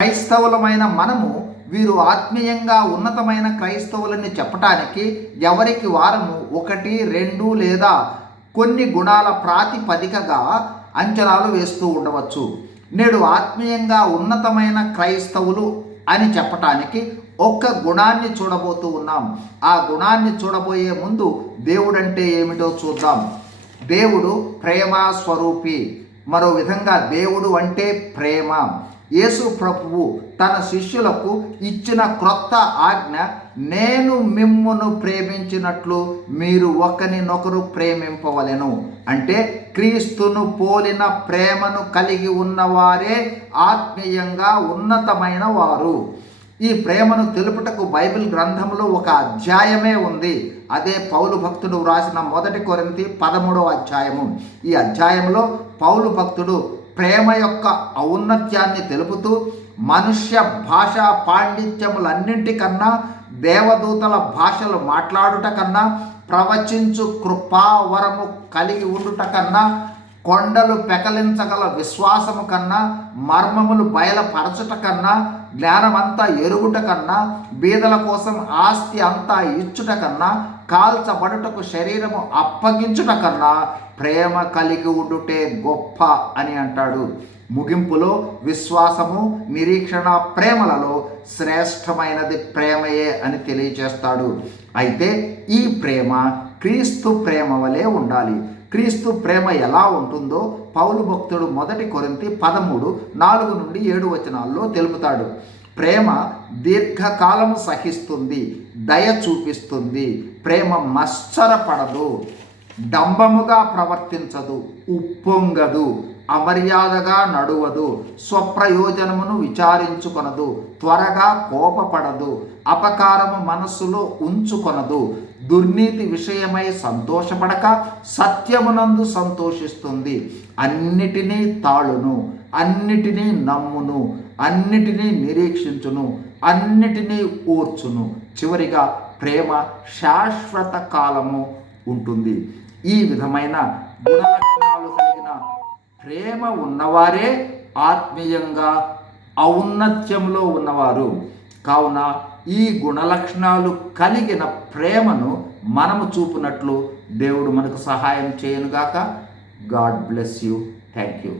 క్రైస్తవులమైన మనము వీరు ఆత్మీయంగా ఉన్నతమైన క్రైస్తవులని చెప్పటానికి ఎవరికి వారము 1, 2 లేదా కొన్ని గుణాల ప్రాతిపదికగా అంచనాలు వేస్తూ ఉండవచ్చు. నేడు ఆత్మీయంగా ఉన్నతమైన క్రైస్తవులు అని చెప్పటానికి ఒక్క గుణాన్ని చూడబోతూ ఉన్నాం. ఆ గుణాన్ని చూడబోయే ముందు దేవుడంటే ఏమిటో చూద్దాం. దేవుడు ప్రేమ స్వరూపి. మరో విధంగా దేవుడు అంటే ప్రేమ. యేసు ప్రభువు తన శిష్యులకు ఇచ్చిన క్రొత్త ఆజ్ఞ, నేను మిమ్మును ప్రేమించినట్లు మీరు ఒకరినొకరు ప్రేమింపవలెను. అంటే క్రీస్తును పోలిన ప్రేమను కలిగి ఉన్నవారే ఆత్మీయంగా ఉన్నతమైన వారు. ఈ ప్రేమను తెలుపుటకు బైబిల్ గ్రంథంలో ఒక అధ్యాయమే ఉంది. అదే పౌలు భక్తుడు వ్రాసిన 1 కొరింథీ 13వ అధ్యాయము. ఈ అధ్యాయంలో పౌలు భక్తుడు ప్రేమ యొక్క ఔన్నత్యాన్ని తెలుపుతూ మనుష్య భాషా పాండిత్యములన్నింటికన్నా, దేవదూతల భాషలు మాట్లాడుట కన్నా, ప్రవచించు కృపావరము కలిగి ఉండుట కన్నా, కొండలు పెకలించగల విశ్వాసము కన్నా, మర్మములు బయలుపరచుట కన్నా, జ్ఞానమంతా ఎరుగుట కన్నా, బీదల కోసం ఆస్తి అంతా ఇచ్చుట కన్నా, కాల్చబడుటకు శరీరము అప్పగించుట కన్నా ప్రేమ కలిగి ఉండుటే గొప్ప అని అంటాడు. ముగింపులో విశ్వాసము, నిరీక్షణ, ప్రేమలలో శ్రేష్టమైనది ప్రేమయే అని తెలియచేస్తాడు. అయితే ఈ ప్రేమ క్రీస్తు ప్రేమ వలె ఉండాలి. క్రీస్తు ప్రేమ ఎలా ఉంటుందో పౌలు భక్తుడు 1 కొరింథీ 13, 4-7 వచనాల్లో తెలుపుతాడు. ప్రేమ దీర్ఘకాలము సహిస్తుంది, దయ చూపిస్తుంది. ప్రేమ మత్సరపడదు, డంబముగా ప్రవర్తించదు, ఉప్పొంగదు, అమర్యాదగా నడువదు, స్వప్రయోజనమును విచారించుకొనదు, త్వరగా కోపపడదు, అపకారము మనస్సులో ఉంచుకొనదు, దుర్నీతి విషయమై సంతోషపడక సత్యమునందు సంతోషిస్తుంది, అన్నిటినీ తాళును, అన్నిటినీ నమ్మును, అన్నిటినీ నిరీక్షించును, అన్నిటినీ ఓర్చును. చివరిగా ప్రేమ శాశ్వత కాలము ఉంటుంది. ఈ విధమైన గుణలక్షణాలు కలిగిన ప్రేమ ఉన్నవారే ఆత్మీయంగా ఔన్నత్యంలో ఉన్నవారు. కావున ఈ గుణలక్షణాలు కలిగిన ప్రేమను మనము చూపునట్లు దేవుడు మనకు సహాయం చేయనుగాక. God bless you. Thank you.